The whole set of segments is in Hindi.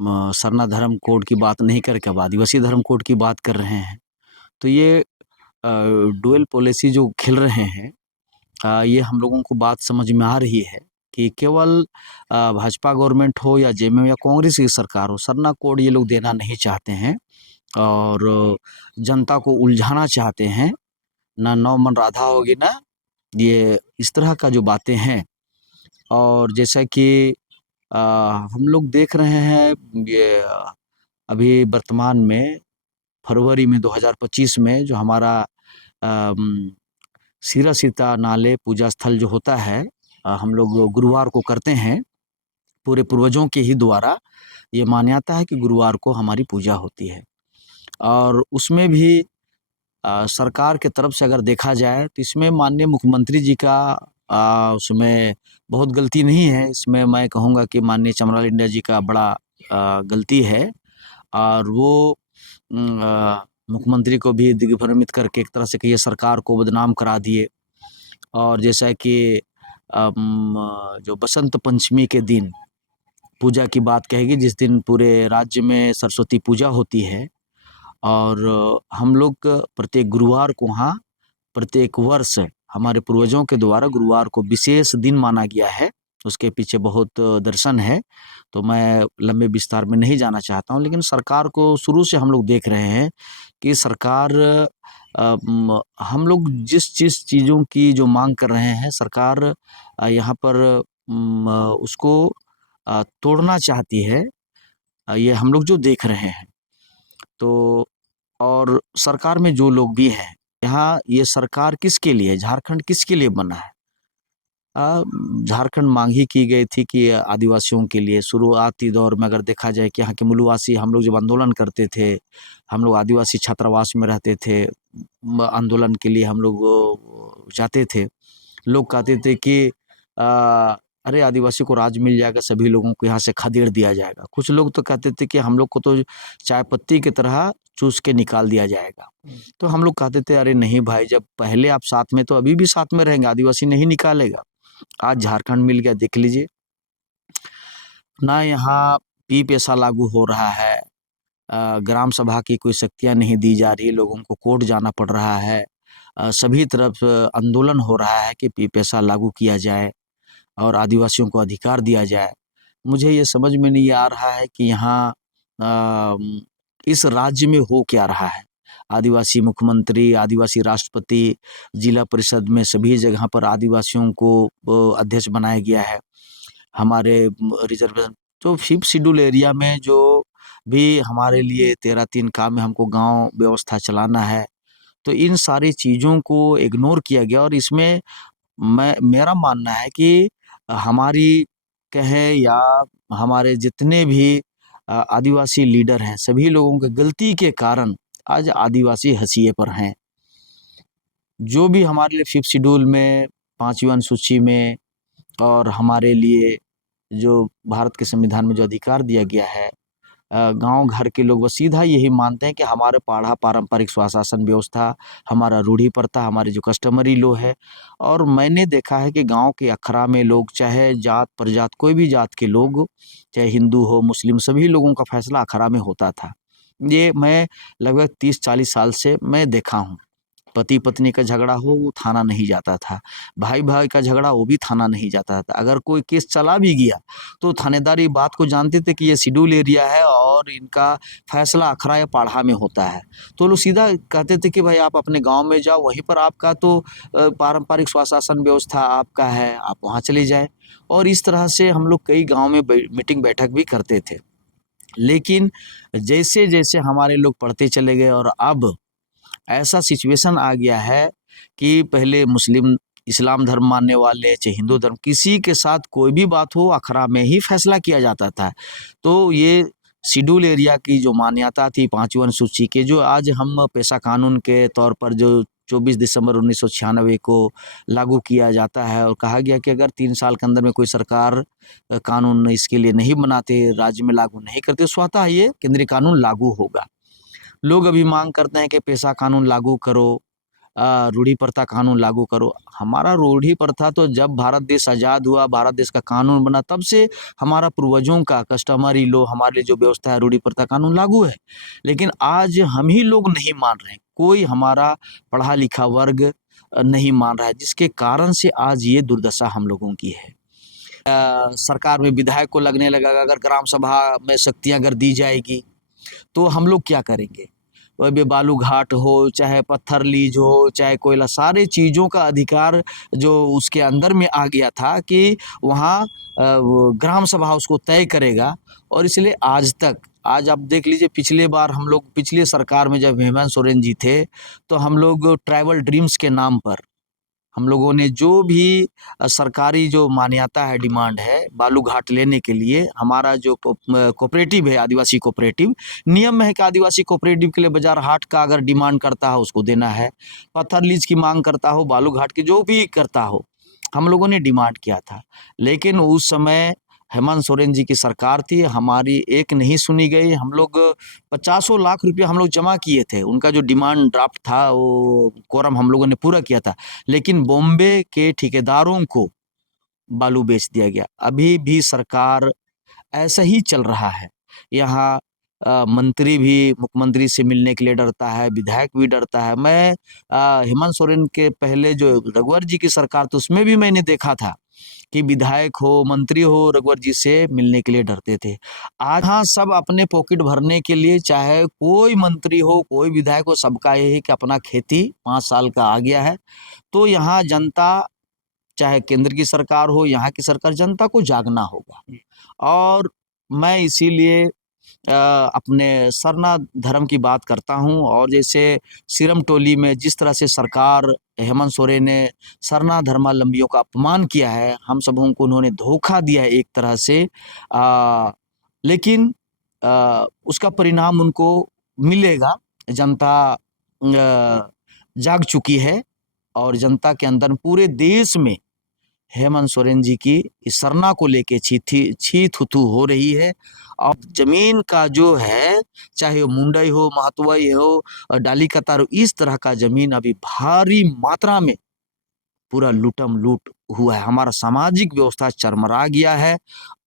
सरना धर्म कोड की बात नहीं करके अब आदिवासी धर्म कोड की बात कर रहे हैं। तो ये डुअल पॉलिसी जो खेल रहे हैं, ये हम लोगों को बात समझ में आ रही है कि केवल भाजपा गवर्नमेंट हो या जेएमएम या कांग्रेस की सरकार हो, सरना कोड ये लोग देना नहीं चाहते हैं और जनता को उलझाना चाहते हैं। ना नौ मन राधा होगी ना ये इस तरह का जो बातें हैं। और जैसा कि हम लोग देख रहे हैं ये अभी वर्तमान में फरवरी में 2025 में जो हमारा सिरा सीता नाले पूजा स्थल जो होता है, हम लोग गुरुवार को करते हैं। पूरे पूर्वजों के ही द्वारा ये मान्यता है कि गुरुवार को हमारी पूजा होती है और उसमें भी सरकार के तरफ से अगर देखा जाए तो इसमें माननीय मुख्यमंत्री जी का उसमें बहुत गलती नहीं है। इसमें मैं कहूँगा कि माननीय चमरा इंडिया जी का बड़ा गलती है और वो मुख्यमंत्री को भी दिग्भ्रमित करके एक तरह से कहिए सरकार को बदनाम करा दिए। और जैसा कि जो बसंत पंचमी के दिन पूजा की बात कहेगी, जिस दिन पूरे राज्य में सरस्वती पूजा होती है और हम लोग प्रत्येक गुरुवार को वहाँ प्रत्येक वर्ष हमारे पूर्वजों के द्वारा गुरुवार को विशेष दिन माना गया है। उसके पीछे बहुत दर्शन है, तो मैं लंबे विस्तार में नहीं जाना चाहता हूँ। लेकिन सरकार को शुरू से हम लोग देख रहे हैं कि सरकार हम लोग जिस चीज़ों की जो मांग कर रहे हैं, सरकार यहाँ पर उसको तोड़ना चाहती है। ये हम लोग जो देख रहे हैं। तो और सरकार में जो लोग भी हैं, यहाँ ये सरकार किसके लिए, झारखंड किसके लिए बना है? झारखंड मांग ही की गई थी कि आदिवासियों के लिए। शुरुआती दौर में अगर देखा जाए कि यहाँ के मूलवासी हम लोग जब आंदोलन करते थे, हम लोग आदिवासी छात्रावास में रहते थे, आंदोलन के लिए हम लोग जाते थे। लोग कहते थे कि अरे आदिवासी को राज मिल जाएगा, सभी लोगों को यहाँ से खदेड़ दिया जाएगा। कुछ लोग तो कहते थे कि हम लोग को तो चाय पत्ती की तरह चूस के निकाल दिया जाएगा। तो हम लोग कहते थे अरे नहीं भाई, जब पहले आप साथ में तो अभी भी साथ में रहेंगे, आदिवासी नहीं निकालेगा। आज झारखंड मिल गया, देख लीजिए ना, यहाँ पी पैसा लागू हो रहा है, ग्राम सभा की कोई शक्तियाँ नहीं दी जा रही, लोगों को कोर्ट जाना पड़ रहा है, सभी तरफ आंदोलन हो रहा है कि पी पैसा लागू किया जाए और आदिवासियों को अधिकार दिया जाए। मुझे ये समझ में नहीं आ रहा है कि यहाँ इस राज्य में हो क्या रहा है। आदिवासी मुख्यमंत्री, आदिवासी राष्ट्रपति, जिला परिषद में सभी जगह पर आदिवासियों को अध्यक्ष बनाया गया है। हमारे रिजर्वेशन तो 5th शेड्यूल एरिया में जो भी हमारे लिए 13-3 काम में हमको गाँव व्यवस्था चलाना है, तो इन सारी चीज़ों को इग्नोर किया गया। और इसमें मेरा मानना है कि हमारी कहें या हमारे जितने भी आदिवासी लीडर हैं, सभी लोगों की गलती के कारण आज आदिवासी हाशिए पर हैं। जो भी हमारे लिए 5th शेड्यूल में 5वीं अनुसूची में और हमारे लिए जो भारत के संविधान में जो अधिकार दिया गया है, गाँव घर के लोग बस सीधा यही मानते हैं कि हमारे पाढ़ा पारंपरिक स्वशासन व्यवस्था, हमारा रूढ़ी प्रथा, हमारे जो कस्टमरी लॉ है। और मैंने देखा है कि गाँव के अखड़ा में लोग, चाहे जात प्रजात कोई भी जात के लोग, चाहे हिंदू हो मुस्लिम, सभी लोगों का फैसला अखड़ा में होता था। ये मैं लगभग 30-40 साल से मैं देखा हूँ। पति पत्नी का झगड़ा हो वो थाना नहीं जाता था, भाई भाई का झगड़ा वो भी थाना नहीं जाता था। अगर कोई केस चला भी गया तो थानेदार ये बात को जानते थे कि ये शेड्यूल एरिया है और इनका फैसला अखड़ा या पाढ़ा में होता है। तो लोग सीधा कहते थे कि भाई आप अपने गांव में जाओ, वहीं पर आपका तो पारंपरिक स्वशासन व्यवस्था आपका है, आप वहाँ चले जाए। और इस तरह से हम लोग कई गाँव में मीटिंग बैठक भी करते थे। लेकिन जैसे जैसे हमारे लोग पढ़ते चले गए और अब ऐसा सिचुएशन आ गया है कि पहले मुस्लिम इस्लाम धर्म मानने वाले, चाहे हिंदू धर्म, किसी के साथ कोई भी बात हो अखड़ा में ही फैसला किया जाता था। तो ये शेड्यूल एरिया की जो मान्यता थी 5वीं अनुसूची के, जो आज हम पेशा कानून के तौर पर जो 24 दिसंबर 1996 को लागू किया जाता है और कहा गया कि अगर 3 साल के अंदर में कोई सरकार कानून इसके लिए नहीं बनाते, राज्य में लागू नहीं करते, स्वतः ये केंद्रीय कानून लागू होगा। लोग अभी मांग करते हैं कि पेशा कानून लागू करो, रूढ़ी प्रथा कानून लागू करो। हमारा रूढ़ी प्रथा तो जब भारत देश आज़ाद हुआ, भारत देश का कानून बना, तब से हमारा पूर्वजों का कस्टमरी लॉ, हमारे लिए जो व्यवस्था है रूढ़ी प्रथा कानून लागू है। लेकिन आज हम ही लोग नहीं मान रहे हैं, कोई हमारा पढ़ा लिखा वर्ग नहीं मान रहा है, जिसके कारण से आज ये दुर्दशा हम लोगों की है। सरकार में विधायक को लगने लगा अगर ग्राम सभा में शक्तियां अगर दी जाएगी तो हम लोग क्या करेंगे। वह बालू घाट हो, चाहे पत्थर लीज हो, चाहे कोयला, सारे चीज़ों का अधिकार जो उसके अंदर में आ गया था कि वहाँ ग्राम सभा उसको तय करेगा। और इसलिए आज आप देख लीजिए, पिछले बार हम लोग पिछले सरकार में जब हेमंत सोरेन जी थे तो हम लोग ट्राइबल ड्रीम्स के नाम पर हम लोगों ने जो भी सरकारी जो मान्यता है, डिमांड है बालू घाट लेने के लिए, हमारा जो कोऑपरेटिव है आदिवासी कोऑपरेटिव, नियम में है कि आदिवासी कोऑपरेटिव के लिए बाजार हाट का अगर डिमांड करता है उसको देना है, पत्थर लीज की मांग करता हो, बालू घाट की जो भी करता हो, हम लोगों ने डिमांड किया था। लेकिन उस समय हेमंत सोरेन जी की सरकार थी, हमारी एक नहीं सुनी गई। हम लोग 50 लाख रुपया हम लोग जमा किए थे, उनका जो डिमांड ड्राफ्ट था वो कोरम हम लोगों ने पूरा किया था, लेकिन बॉम्बे के ठेकेदारों को बालू बेच दिया गया। अभी भी सरकार ऐसा ही चल रहा है। यहाँ मंत्री भी मुख्यमंत्री से मिलने के लिए डरता है, विधायक भी डरता है। मैं हेमंत सोरेन के पहले जो रघुवर जी की सरकार थी उसमें भी मैंने देखा था कि विधायक हो, मंत्री हो, रघुवर जी से मिलने के लिए डरते थे। आज हाँ, सब अपने पॉकेट भरने के लिए, चाहे कोई मंत्री हो, कोई विधायक हो, सबका ये है कि अपना खेती 5 साल का आ गया है। तो यहाँ जनता, चाहे केंद्र की सरकार हो, यहाँ की सरकार, जनता को जागना होगा। और मैं इसीलिए अपने सरना धर्म की बात करता हूँ। और जैसे सिरम टोली में जिस तरह से सरकार हेमंत सोरेन ने सरना धर्मावलंबियों का अपमान किया है, हम सबों को उन्होंने धोखा दिया है एक तरह से, लेकिन उसका परिणाम उनको मिलेगा। जनता जाग चुकी है और जनता के अंदर पूरे देश में हेमंत सोरेन जी की इस सरना को लेके छी थू हो रही है। और जमीन का जो है, चाहे वो मुंडई हो, महतवई हो, डाली कतार हो, इस तरह का जमीन अभी भारी मात्रा में पूरा लूटम लूट हुआ है। हमारा सामाजिक व्यवस्था चरमरा गया है।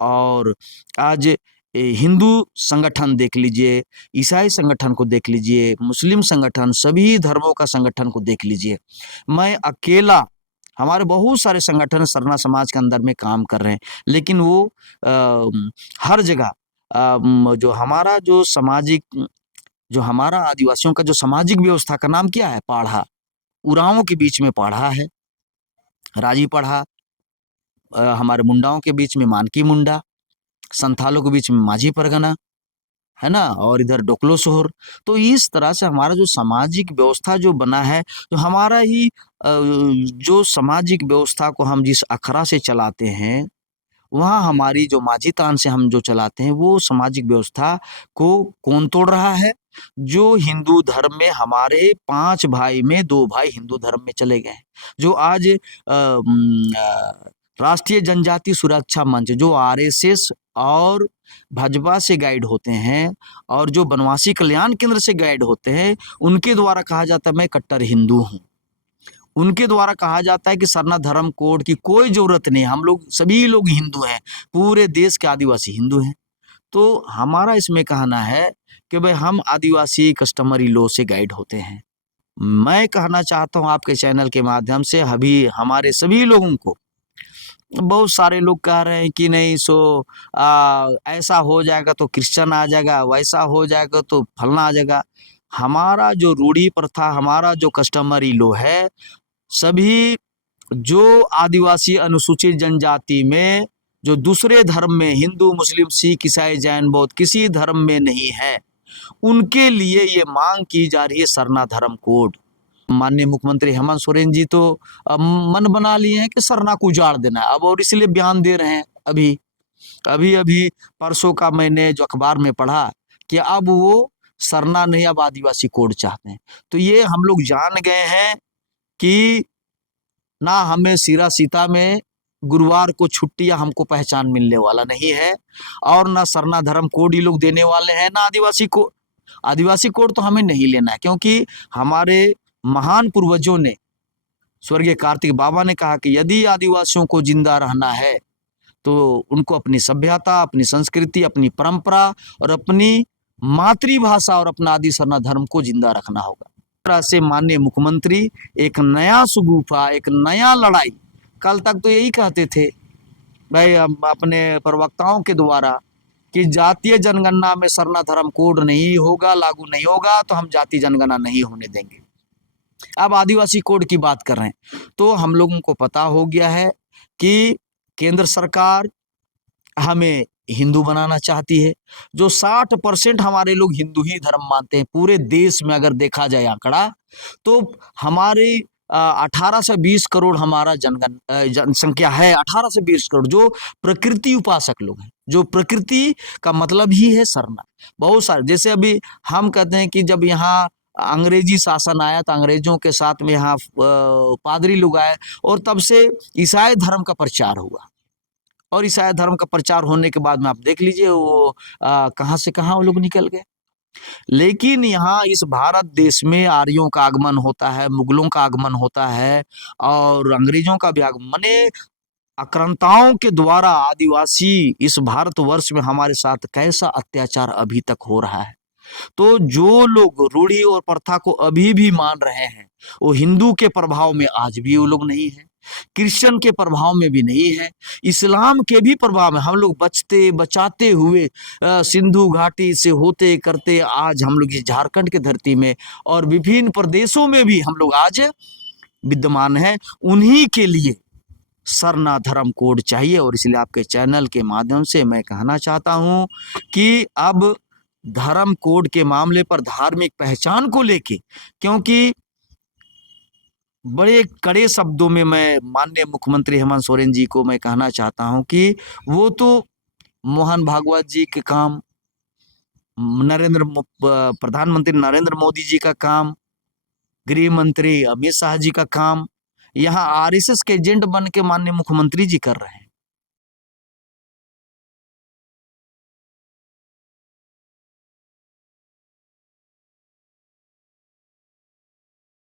और आज हिंदू संगठन देख लीजिए, ईसाई संगठन को देख लीजिए, मुस्लिम संगठन, सभी धर्मों का संगठन को देख लीजिए। मैं अकेला, हमारे बहुत सारे संगठन सरना समाज के अंदर में काम कर रहे हैं, लेकिन वो हर जगह जो हमारा आदिवासियों का जो सामाजिक व्यवस्था का नाम क्या है, पाढ़ा। उरांवों के बीच में पाढ़ा है, राजी पाढ़ा, हमारे मुंडाओं के बीच में मानकी मुंडा, संथालों के बीच में माझी परगना, है ना, और इधर डोकलो सोहर। तो इस तरह से हमारा जो सामाजिक व्यवस्था जो बना है, जो हमारा ही जो सामाजिक व्यवस्था को हम जिस अखरा से चलाते हैं, वहाँ हमारी जो माझी तान से हम जो चलाते हैं, वो सामाजिक व्यवस्था को कौन तोड़ रहा है। जो हिंदू धर्म में हमारे 5 भाई में 2 भाई हिंदू धर्म में चले गए हैं, जो आज राष्ट्रीय जनजाति सुरक्षा मंच, जो आरएसएस और भाजपा से गाइड होते हैं और जो वनवासी कल्याण केंद्र से गाइड होते हैं, उनके द्वारा कहा जाता है मैं कट्टर हिंदू हूँ। उनके द्वारा कहा जाता है कि सरना धर्म कोड की कोई जरूरत नहीं, हम लोग सभी लोग हिंदू हैं, पूरे देश के आदिवासी हिंदू हैं। तो हमारा इसमें कहना है कि भाई हम आदिवासी कस्टमरी लॉ से गाइड होते हैं। मैं कहना चाहता हूँ आपके चैनल के माध्यम से अभी हमारे सभी लोगों को, बहुत सारे लोग कह रहे हैं कि नहीं ऐसा हो जाएगा तो क्रिश्चियन आ जाएगा, वैसा हो जाएगा तो फलना आ जाएगा। हमारा जो रूढ़ी प्रथा, हमारा जो कस्टमरी लॉ है, सभी जो आदिवासी अनुसूचित जनजाति में जो दूसरे धर्म में, हिंदू, मुस्लिम, सिख, ईसाई, जैन, बौद्ध, किसी धर्म में नहीं है, उनके लिए ये मांग की जा रही है सरना धर्म कोड। माननीय मुख्यमंत्री हेमंत सोरेन जी तो मन बना लिए हैं कि सरना को उजाड़ देना है अब, और इसलिए बयान दे रहे हैं। अभी परसों का मैंने जो अखबार में पढ़ा कि अब वो सरना नहीं, अब आदिवासी कोड चाहते हैं। तो ये हम लोग जान गए हैं कि ना हमें सिरा सीता में गुरुवार को छुट्टी या हमको पहचान मिलने वाला नहीं है, और ना सरना धर्म कोड ये लोग देने वाले हैं, ना आदिवासी कोड तो हमें नहीं लेना है, क्योंकि हमारे महान पूर्वजों ने, स्वर्गीय कार्तिक बाबा ने कहा कि यदि आदिवासियों को जिंदा रहना है तो उनको अपनी सभ्यता, अपनी संस्कृति, अपनी परंपरा और अपनी मातृभाषा और अपना आदि सरना धर्म को जिंदा रखना होगा। इस तरह से माननीय मुख्यमंत्री एक नया शगुफा, एक नया लड़ाई, कल तक तो यही कहते थे भाई अपने प्रवक्ताओं के द्वारा कि जातीय जनगणना में सरना धर्म कोड नहीं होगा, लागू नहीं होगा तो हम जातीय जनगणना नहीं होने देंगे। अब आदिवासी कोड की बात कर रहे हैं तो हम लोगों को पता हो गया है कि केंद्र सरकार हमें हिंदू बनाना चाहती है। जो 60% हमारे लोग हिंदू ही धर्म मानते हैं पूरे देश में, अगर देखा जाए आंकड़ा, तो हमारे 18 से 20 करोड़ हमारा जनसंख्या है। 18 से 20 करोड़ जो प्रकृति उपासक लोग हैं, जो प्रकृति का मतलब ही है सरना। बहुत सारे, जैसे अभी हम कहते हैं कि जब यहाँ अंग्रेजी शासन आया तो अंग्रेजों के साथ में यहाँ पादरी लोग आए और तब से ईसाई धर्म का प्रचार हुआ। और ईसाई धर्म का प्रचार होने के बाद में आप देख लीजिए वो कहाँ से कहाँ वो लोग निकल गए। लेकिन यहाँ इस भारत देश में आर्यों का आगमन होता है, मुगलों का आगमन होता है और अंग्रेजों का भी आगमन, माने आक्रांताओं के द्वारा आदिवासी इस भारतवर्ष में हमारे साथ कैसा अत्याचार अभी तक हो रहा है। तो जो लोग रूढ़ी और प्रथा को अभी भी मान रहे हैं वो हिंदू के प्रभाव में आज भी वो लोग नहीं है, क्रिश्चियन के प्रभाव में भी नहीं है, इस्लाम के भी प्रभाव में हम लोग बचाते हुए सिंधु घाटी से होते करते आज हम लोग इस झारखंड के धरती में और विभिन्न प्रदेशों में भी हम लोग आज विद्यमान हैं। उन्हीं के लिए सरना धर्म कोड चाहिए और इसलिए आपके चैनल के माध्यम से मैं कहना चाहता हूं कि अब धर्म कोड के मामले पर धार्मिक पहचान को लेके, क्योंकि बड़े कड़े शब्दों में मैं माननीय मुख्यमंत्री हेमंत सोरेन जी को मैं कहना चाहता हूं कि वो तो मोहन भागवत जी के काम, प्रधानमंत्री नरेंद्र मोदी जी का काम, गृह मंत्री अमित शाह जी का काम, यहाँ आरएसएस के एजेंट बन के माननीय मुख्यमंत्री जी कर रहे हैं।